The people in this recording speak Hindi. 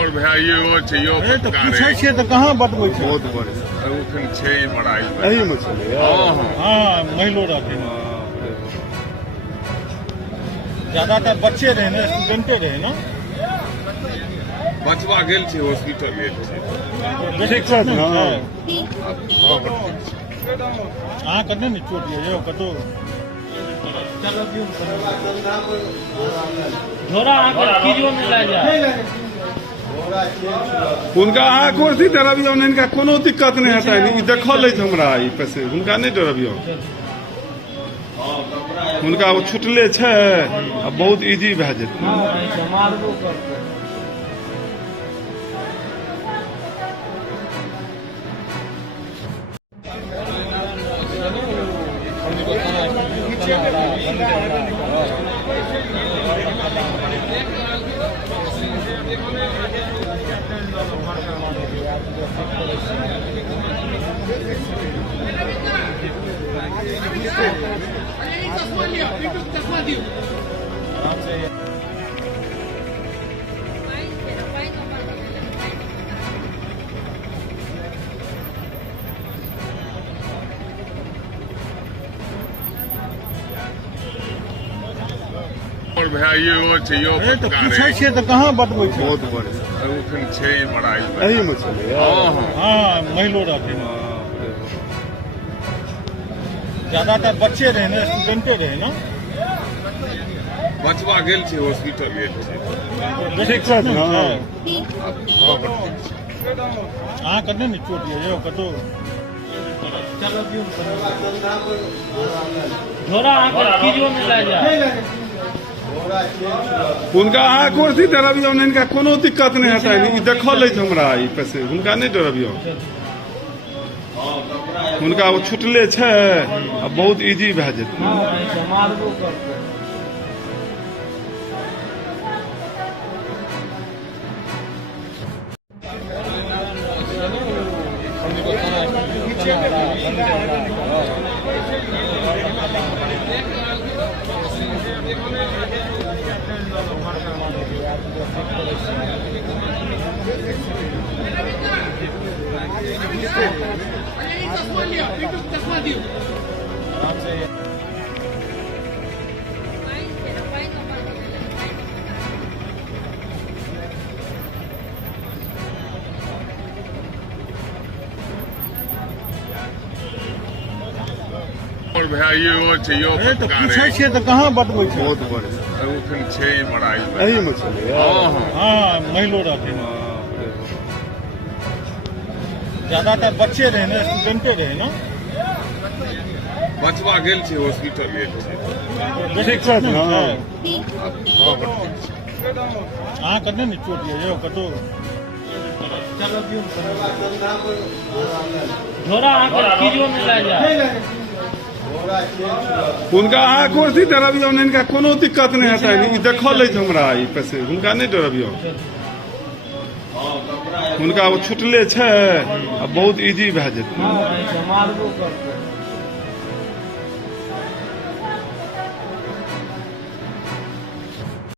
और भाइयों चाहिए तो पूछे छे तो कहाँ बतबै छे बहुत बढ़िया उखन छे बड़ाई एही में छले हां महिलो रहते ज्यादातर बच्चे रहे ना स्टूडेंटे रहे ना बचवा गेल छे हॉस्पिटल गेल छे ठीक छै हां हां हां कने नि चोट ये कतो चलो झोरा आके कीजियो में ले जा उनका अहाँ कुर्सी डरबियौ ने, इनका कोनो दिक्कत नहीं हटा है। देखल है हमरा ई पेशेंट, उनका नहीं डरबियौ, उनका वो छुटले छे अब बहुत इजी भए जेतै। और भाइयों चाहिए तो पूछे छे तो कहाँ बतबै छे बहुत बढ़िया उखन छे बड़ाई एही में छले हां महिलो रहते ज्यादातर बच्चे रहे ना स्टूडेंटे रहे ना बचवा गेल छे हॉस्पिटल गेल छे ठीक छै हां हां कने नि चोट ये कतो चलो झोरा आके कीजियो में ले जा उनका अहाँ कुर्सी डरबियौ ने, इनका कोनो दिक्कत नहीं हटा है। देखल है हमरा ई पेशेंट, उनका नहीं डरबियौ, उनका वो छुटले छे अब बहुत इजी भए जेतै। और भाइयों चाहिए तो पूछे छे तो कहाँ बतबै छे बहुत बढ़िया उखन छे बड़ाई एही में छले हां महिलो रहते ज्यादातर बच्चे रहे ना स्टूडेंटे रहे ना बचवा गेल छे हॉस्पिटल गेल छे ठीक छै हां हां कने नि चोट ये कतो चलो झोरा आके कीजियो में ले जा उनका अहाँ कुर्सी डरबियौ ने, इनका कोनो दिक्कत नहीं हटा है। देखल है हमरा ई पेशेंट, उनका नहीं डरबियौ, उनका वो छुटले छे अब बहुत इजी भए जेतै।